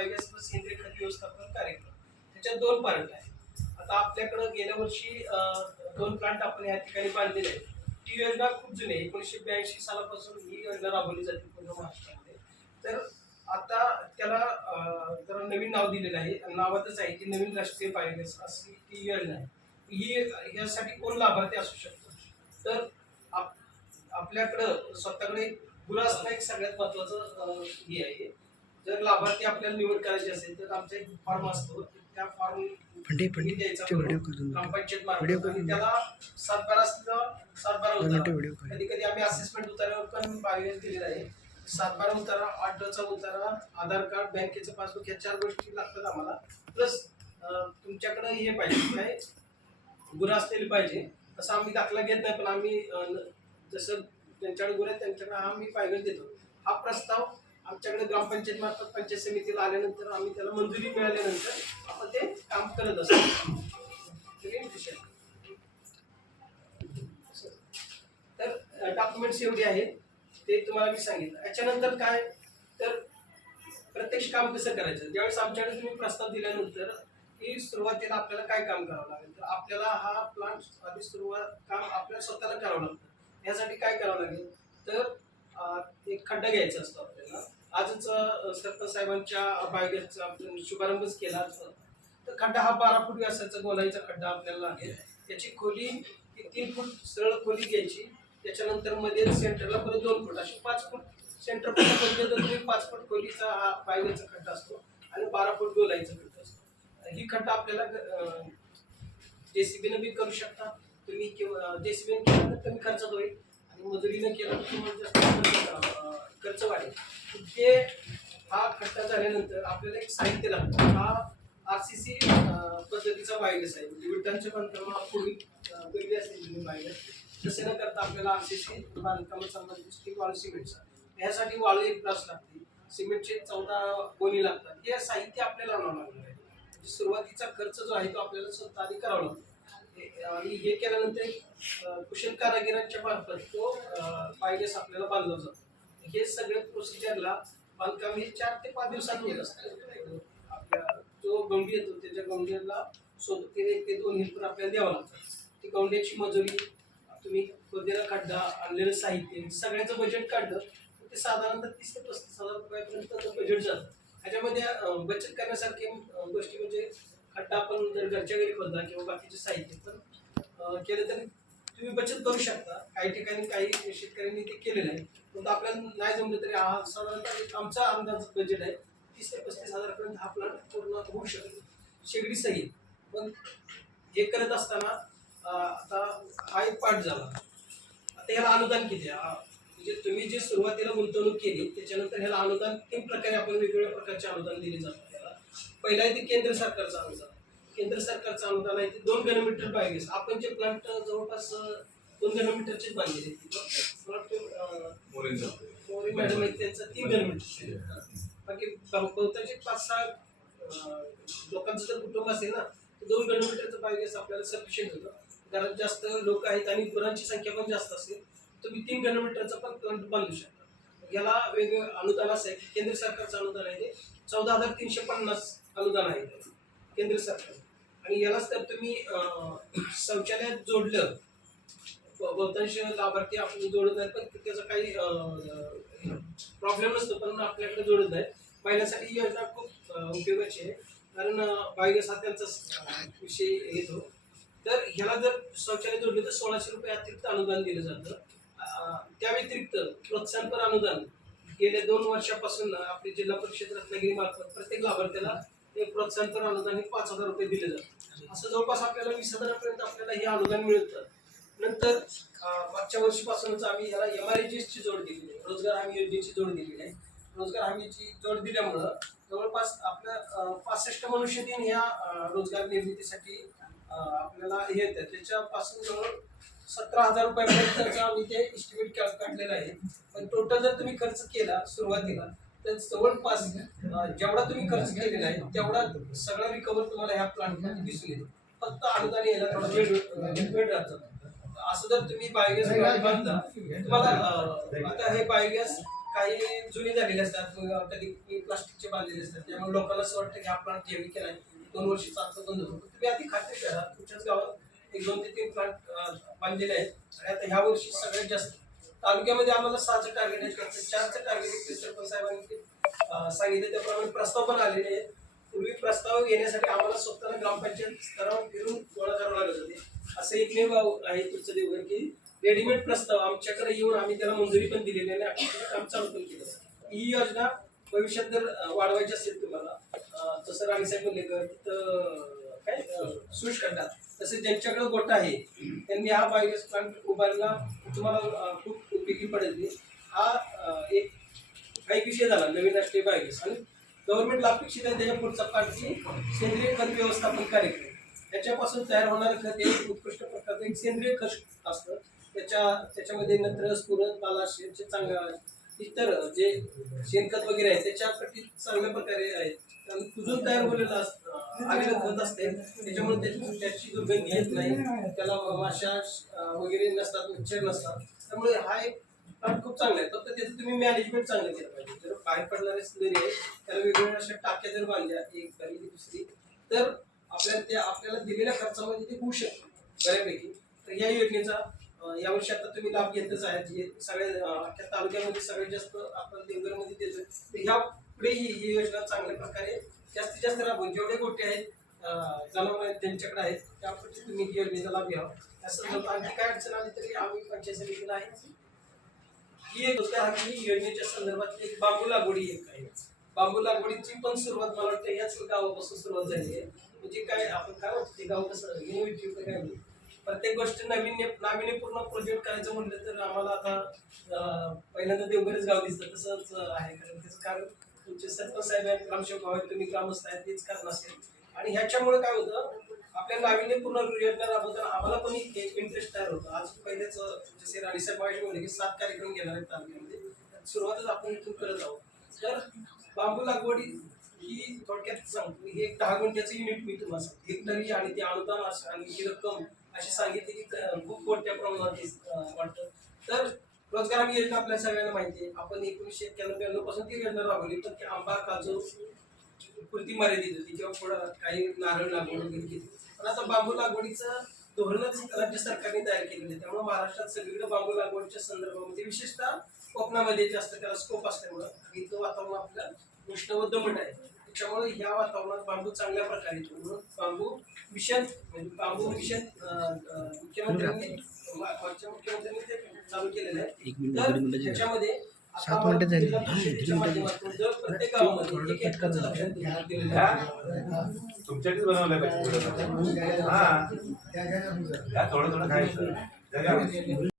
Biogas plus सेंद्रिय खत व्यवस्थापन कार्यक्रम, त्याच्यात 2 पार्ट आहे. आता आपल्याकडे गेल्या वर्षी 2 प्लांट आपण या ठिकाणी बांधलेले आहेत. ती योजना खूप जुनी आहे, 1982 सालापासून ही योजना राबवली जाते पूर्ण महाराष्ट्रामध्ये. तर आता त्याला जरा नवीन नाव दिलेलं आहे, नावातच आहे की नवीन राष्ट्रीय बायोगॅस अशी ती योजना आहे. ही यासाठी कोण लाभार्थी असू शकतो, तर आपल्याकडं स्वतःकडे गुरं असणं एक सगळ्यात महत्वाचं हे आहे. जर लाभार्थी आपल्याला निवड करायची असेल तर आमचा एक फॉर्म असतो, त्या फॉर्म द्यायचा ग्रामपंचायत मार्फत आणि त्याला 7/12 7/12 उतारा, कधी कधी आम्ही असेसमेंट उतार्यावर पण बायोगॅस दिलेला आहे. 7/12 उतारा, 8चा उतारा, आधार कार्ड, बँकेचं पासबुक, ह्या 4 गोष्टी लागतात आम्हाला. प्लस तुमच्याकडे हे पाहिजे, काय गुरं असलेली पाहिजे. तसं आम्ही दाखला घेत नाही, पण आम्ही जसं त्यांच्याकडे गुरं आहेत त्यांच्याकडे आम्ही बायोगॅस देतो. हा प्रस्ताव आमच्याकडे ग्रामपंचायत मार्फत पंचायत समितीला आल्यानंतर आम्ही त्याला मंजुरी मिळाल्यानंतर आपण ते काम करत असतो. तर डॉक्युमेंट्स एवढे आहेत ते तुम्हाला मी सांगितलं. याच्यानंतर काय, तर प्रत्यक्ष काम कसं करायचं. ज्यावेळेस आमच्याकडे तुम्ही प्रस्ताव दिल्यानंतर की सुरुवातीला आपल्याला काय काम करावं लागेल, तर आपल्याला हा प्लांट आधी सुरुवात काम आपल्याला स्वतःला करावं लागतं. यासाठी काय करावं लागेल, तर एक खड्डा घ्यायचा असतो आपल्याला. आजच सरपंच साहेबांच्या बायोगॅसचा आपण शुभारंभच केला. तर खड्डा हा 12 फूट व्यासाचा गोलाईचा खड्डा आपल्याला लागेल. त्याची खोली 3 फूट सरळ खोली घ्यायची. त्याच्यानंतर मध्ये सेंटरला परत 2 फूट, अशी 5 फूट सेंटर पर्यंत 5 फूट खोलीचा हा बायोगॅसचा खड्डा असतो आणि 12 फूट गोलाईचा खड्डा असतो. ही खड्डा आपल्याला जेसीबीनं बी करू शकता तुम्ही, किंवा जेसीबीने केला तर कमी खर्चात होईल आणि मजुरीनं केला तर तुम्हाला जास्त खर्च वाढेल. ते हा खड्डा झाल्यानंतर आपल्याला एक साहित्य लागतं. हा RCC पद्धतीचा बायोगॅस आहे, म्हणजे विटांच्या बांधकामाला पूर्वी पहिली असलेली बायोगॅस. तसे न करता आपल्याला RCC बांधकाम संबंधित स्टील, वाळू, सिमेंटचा, यासाठी वाळू 1 ग्लास लागते, सिमेंटचे 14 गोणी लागतात. हे साहित्य आपल्याला आणावं लागणार आहे. सुरुवातीचा खर्च जो आहे तो आपल्याला स्वतः आधी करावा लागतो आणि हे केल्यानंतर कुशल कारागिरांच्या मार्फत तो बायोगॅस आपल्याला बांधला जातो. हे सगळे प्रोसिजरला बांधकाम हे 4 ते 5 दिवसात होत असतं. आपल्या जो गौंडी येतो त्याच्या गौंडीला सोबत 1 ते 2 हेल्पर आपल्याला द्यावं लागतं. ती गौंड्याची मजुरी, तुम्ही खोदलेला खड्डा, आणलेलं साहित्य, सगळ्याचं बजेट काढलं ते साधारणतः 30 ते 35,000 रुपयापर्यंत बजेट जातं. ह्याच्यामध्ये बचत करण्यासारखी गोष्टी म्हणजे खड्डा आपण जर घरच्या घरी खोदला किंवा बाकीचे साहित्य पण केलं तरी तुम्ही बचत करू शकता. काही ठिकाणी काही शेतकऱ्यांनी ते केलेलं आहे, पण आपल्याला नाही जमलं तरी साधारणतः आमचा अंदाज बजेट आहे 30 ते 35,000 पर्यंत हा प्लांट पूर्ण होऊ शकतो शेगडी सहित. पण हे करत असताना आता हा एक पार्ट झाला. आता ह्याला अनुदान किती आहे, म्हणजे तुम्ही जे सुरुवातीला गुंतवणूक केली त्याच्यानंतर ह्याला अनुदान 3 प्रकारे आपण वेगवेगळ्या प्रकारचे अनुदान दिले जातात. त्याला पहिला आहे ते केंद्र सरकारचं अनुदान. केंद्र सरकारचं अनुदान आहे ते 2 घनमीटर बायोगॅस. आपण जे प्लांट जवळपास 2 घनमीटरचेच बांधलेले मोरे मॅडम आहेत त्यांचं 3 घनमीटर. बाकी बहुतांशी 5-6 लोकांचं जर कुटुंब असेल ना तर 2 घनमीटरचं बायोगॅस आपल्याला सफिशियंट होतं. कारण जास्त लोक आहेत आणि गुरांची संख्या पण जास्त असेल तुम्ही 3 घनमीटरचा पण प्लांट बांधू शकता. याला वेगवेगळं अनुदान असं आहे की केंद्र सरकारचं अनुदान आहे ते 14,350 अनुदान आहे केंद्र सरकार. आणि यालाच तर तुम्ही शौचालयात जोडलं, बहुतांश लाभार्थी आपण जोडत नाही पण त्याचा काही प्रॉब्लेम नसतो, पण आपल्याकडे जोडत नाही. महिलांसाठी ही योजना खूप उपयोगाची आहे, कारण बायोगॅस हा त्यांचा विषय येतो. तर ह्याला जर शौचालय जोडले तर 1600 रुपये अतिरिक्त अनुदान दिलं जातं. त्या व्यतिरिक्त प्रोत्साहनपर अनुदान गेल्या 2 वर्षापासून आपली जिल्हा परिषद रत्नागिरी मार्फत प्रत्येक लाभार्थ्याला एक प्रोत्साहनपर अनुदान हे 5,000 रुपये दिले जातं. असं जवळपास आपल्याला 20,000 पर्यंत आपल्याला हे अनुदान मिळतं. नंतर मागच्या वर्षीपासूनच आम्ही याला MREGची जोड दिलेली आहे, रोजगार हमी योजनेची जोड दिलेली आहे. रोजगार हमीची जोड दिल्यामुळं जवळपास आपल्या 65 मनुष्यदिन या रोजगार निर्मितीसाठी आपल्याला हे येतात. त्याच्यापासून जवळ 17,000 रुपयापर्यंतचा आम्ही ते इस्टिमेट काढलेलं आहे. पण टोटल जर तुम्ही खर्च केला सुरुवातीला तर जवळपास जेवढा तुम्ही खर्च केलेला आहे तेवढा सगळा रिकवर तुम्हाला ह्या प्लांटमध्ये दिसून येतो. फक्त अनुदान यायला थोडा वेळ राहतो. असं जर तुम्ही बायोगॅस बांधला तुम्हाला आता हे बायोगॅस काही जुनी झालेली असतात, कधी प्लास्टिकचे बांधलेले असतात, त्यामुळे लोकांना असं वाटतं की हा प्लांट ठेवी केलाय 2 वर्ष चालतो बंद होतो. तुम्ही आधी खात्री करा, तुमच्याच गावात 1, 2 ते 3 प्लांट बांधलेले आहेत. आणि आता ह्या वर्षी सगळ्यात जास्त तालुक्यामध्ये आम्हाला 6चं टार्गेट आहे, 4चं टार्गेट सरपंच साहेबांनी सांगितलं, त्याप्रमाणे प्रस्ताव पण आलेले आहेत. पूर्वी प्रस्ताव घेण्यासाठी आम्हाला स्वतःला ग्रामपंचायत स्तरावर फिरून गोळा करावं लागत होते. असं एकमेव आहे तुमचं देवघर की रेडीमेड प्रस्ताव आमच्याकडे येऊन आम्ही त्याला मंजुरी पण दिलेली आणि आपण काम चालू पण केलं. ही योजना भविष्यात जर वाढवायची असेल तुम्हाला, जसं राणीसाहेब मुलेकर तिथं काय सुश करतात, तसे ज्यांच्याकडे गोटा आहे त्यांनी हा बायोगॅस प्लांट उभारला, तुम्हाला खूप उपयोगी पडेल. हा एक विषय झाला नवीन राष्ट्रीय बायोगॅस. आणि गव्हर्नमेंटला अपेक्षित आहे त्याच्या पुढचा पार्ट की सेंद्रिय खत व्यवस्थापन कार्यक्रम. त्याच्यापासून तयार होणारं खत हे उत्कृष्ट प्रकारचं एक सेंद्रिय खत असतं. त्याच्यामध्ये नत्र, स्फुरद, पालाशचे चांगलं इतर जे शेणखत वगैरे आहे त्याच्यासाठी चांगल्या प्रकारे आहेत. कुजून तयार झालेलं आलेलं खत असते, त्याच्यामुळे त्याची दुर्गंधी येत नाही, त्याला माशा वगैरे नसतात, मच्छर नसतात. त्यामुळे हा एक प्लांट खूप चांगला आहे. फक्त त्याचं तुम्ही मॅनेजमेंट चांगलं केलं पाहिजे. जर बाहेर पडणारे स्लरी आहे त्याला वेगवेगळ्या अशा टाक्या जर बांधल्या, एक पहिली दुसरी, तर आपल्याला दिलेल्या खर्चामध्ये ते होऊ शकतं बऱ्यापैकी. तर या योजनेचा यावर्षी आता तुम्ही लाभ घेतच आहेत. हे सगळ्या अख्ख्या तालुक्यामध्ये सगळ्यात जास्त आपण देवघरमध्ये देतोय. तर ह्या पुढे ही योजना चांगल्या प्रकारे जास्तीत जास्त राबवून जेवढे गोटे आहेत जनावर ज्यांच्याकडे आहेत त्यापैकी तुम्ही योजनेचा लाभ घ्यावा. असं आणखी काय अडचण आली तरी आम्ही पंचायत समितीला आहे. ही एक गोष्ट आहे की योजनेच्या संदर्भात एक बांबू लागवडी एक आहे. बांबू लागवडीची पण सुरुवात मला वाटतं याच गावापासून सुरुवात झाली आहे. म्हणजे काय आपण काय म्हणतो ते गाव कसं इनोव्हेटिव्ह काय नाही, प्रत्येक गोष्ट नाविन्यपूर्ण प्रोजेक्ट करायचं म्हटलं तर आम्हाला आता पहिल्यांदा देवघरच गाव दिसतं तसंच आहे. कारण त्याचं कारण तुमचे सरपंच साहेब आहेत, ग्रामसेवक आहेत, तुम्ही ग्रामस्थ आहेत, तेच कारण असेल. आणि ह्याच्यामुळे काय होतं, आपल्या नाविन्यपूर्ण योजना राबवताना आम्हाला पण एक इंटरेस्ट तयार होतो. आज पहिलेच जसे राणीसाहेब माहिती म्हणले की 7 कार्यक्रम घेणार आहेत तालुक्यामध्ये, सुरुवातच आपण इथून करत आहोत. तर बांबू लागवडी ही थोडक्यात सांगतो, हे एक 10 गुंठ्याचं युनिट मी तुम्हाला सांगतो. हेक्टरी आणि ते अनुदान आणि ही रक्कम अशी सांगितली की खूप मोठ्या प्रमाणात वाटतं. तर रोजगार हमी योजना आपल्या सगळ्यांना माहिती आहे. आपण 1991-92 पासून ती योजना राबवली, पण ती आंबा, काजू पुरती मर्यादित होती किंवा पुढं काही नारळ लागवड वगैरे केली. पण आता बांबू लागवडीचं धोरणच राज्य सरकारने तयार केलेलं आहे. त्यामुळे महाराष्ट्रात सगळीकडे बांबू लागवडीच्या संदर्भामध्ये विशेषतः कोकणामध्ये जास्त त्याला स्कोप असल्यामुळं इथं वातावरण आपलं उष्ण व दमट आहे. त्याच्यामुळे ह्या वातावरणात बांबू चांगल्या प्रकारे म्हणून बांबू मिशन मुख्यमंत्र्यांनी ते चालू केलेलं आहे. तर त्याच्यामध्ये 7 मिनिटं झाली. प्रत्येक गावामध्ये एक लक्षात दिलेलं आहे. तुमच्याकडे बनवलंय पाहिजे. हा थोडं खायचं.